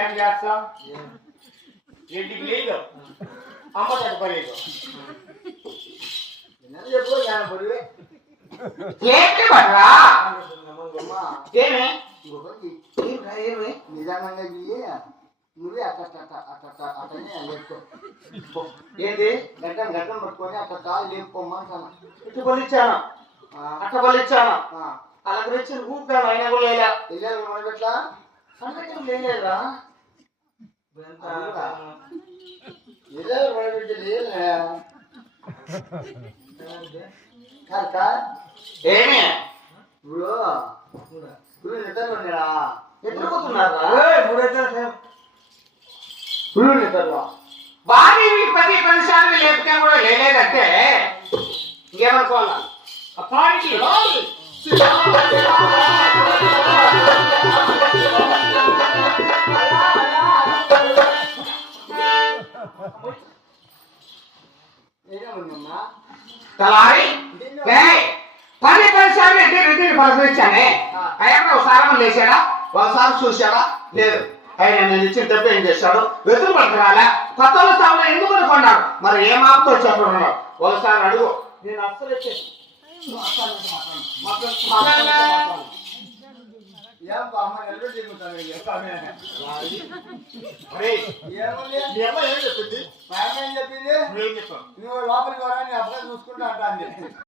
ఏం చేస్తాం ఇంటికి లేదు అమ్మ చనిపోలేదు చెప్పు పొడి ఏంటి బట్రా ఏమి నిజంగా నువ్వే అట్టనే లేపుకో ఏంటి గడ్డం గడ్డం పట్టుకొని అట్ట కాలు లేపుకోమని ఇటు పలిచ్చాను అట్ట పలిచ్చాను అలా గురించి ఊపుతాను అయినా కూడా లేదా వెళ్ళారు మొదలెట్లా సంగతి లేదురా వెళ్ళారు మొదలుపెట్టి ఏమి ఇప్పుడు నిద్ర ఉన్నాడా నిద్రపోతున్నారా ఫుల్ నిద్రలో బాడీ 10 సార్లు లేపినా కూడా లేదంటే ఇంకేమనుకోవాలా ఆ పాడికి తలారి 10 సార్లు ఎన్ని పరిశీలించానే అయ్యా ఒకసారి లేచాడా ఒకసారి చూశాడా లేదు ఆయన నేను ఇచ్చిన డబ్బు ఏం చేశాడు వెతులు పట్టుకురాలే కొత్త స్థానంలో ఎందుకు కొన్నాడు మరి ఏం ఆపుతో చెప్పన్నాడు ఒకసారి అడుగు నేను అస్సలు చెప్పింది నువ్వు లోపలికి నీ అబ్బాయి చూసుకుంటా అంటాను